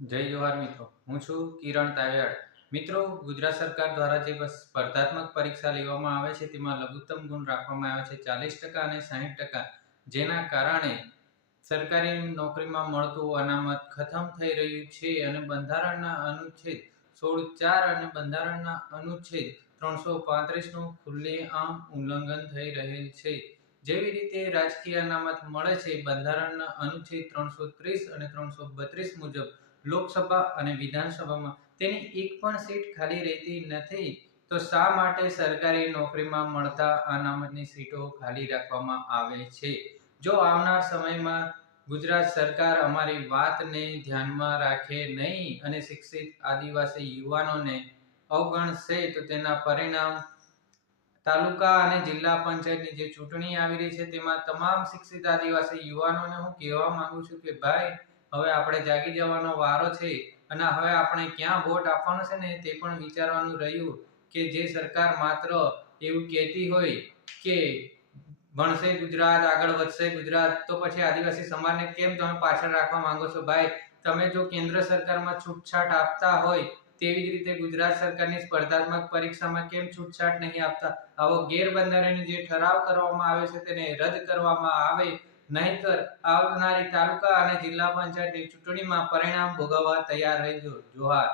જય જવાહર મિત્રો, હું છું કિરણ તાવ્યાડ. મિત્રો, ગુજરાત સરકાર દ્વારા જે સ્પર્ધાત્મક પરીક્ષા લેવામાં આવે છે તેમાં લઘુત્તમ ગુણ રાખવામાં આવે છે 40% અને 60%, જેના કારણે સરકારી નોકરીમાં મળતું અનામત ખતમ થઈ રહ્યું છે અને બંધારણના અનુચ્છેદ 16(4) અને બંધારણના અનુચ્છેદ 335નું ખુલ્લેઆમ ઉલ્લંઘન થઈ રહેલ છે. જેવી રીતે રાજકીય અનામત મળે છે બંધારણના અનુચ્છેદ 330 અને 332 મુજબ લોકસભા અને વિધાનસભામાં તેની એક પણ સીટ ખાલી રહેતી નથી, તો શા માટે સરકારી નોકરીમાં મળતા અનામતની સીટો ખાલી રાખવામાં આવે છે? જો આવનાર સમયમાં ગુજરાત સરકાર અમારી વાતને ધ્યાનમાં રાખે નહીં અને શિક્ષિત આદિવાસી યુવાનોને અવગણશે તો તેના પરિણામ તાલુકા અને જિલ્લા પંચાયતની જે ચૂંટણી આવી રહી છે તેમાં તમામ શિક્ષિત આદિવાસી યુવાનોને હું કહેવા માંગુ છું કે ભાઈ, હવે આપણે જાગી જવાનો વારો છે અને હવે આપણે ક્યાં વોટ આપવાનો છે ને તે પણ વિચારવાનું રહ્યું. કે જે સરકાર માત્ર એવું કહેતી હોય કે ભણશે ગુજરાત, આગળ વધશે ગુજરાત, તો પછી આદિવાસી સમાજને કેમ તમે પાછળ રાખવા માંગો છો? ભાઈ, તમે જો કેન્દ્ર સરકારમાં છૂટછાટ આપતા હોય તેવી જ રીતે ગુજરાત સરકારની સ્પર્ધાત્મક પરીક્ષામાં કેમ છૂટછાટ નહીં આપતા? આવો ગેરબંધારણીય જે ઠરાવ કરવામાં આવે છે તેને રદ કરવામાં આવે, નહીંતર આવનારી તાલુકા અને જિલ્લા પંચાયતની ચૂંટણીમાં પરિણામ ભોગવવા તૈયાર રહેજો. જોહાર.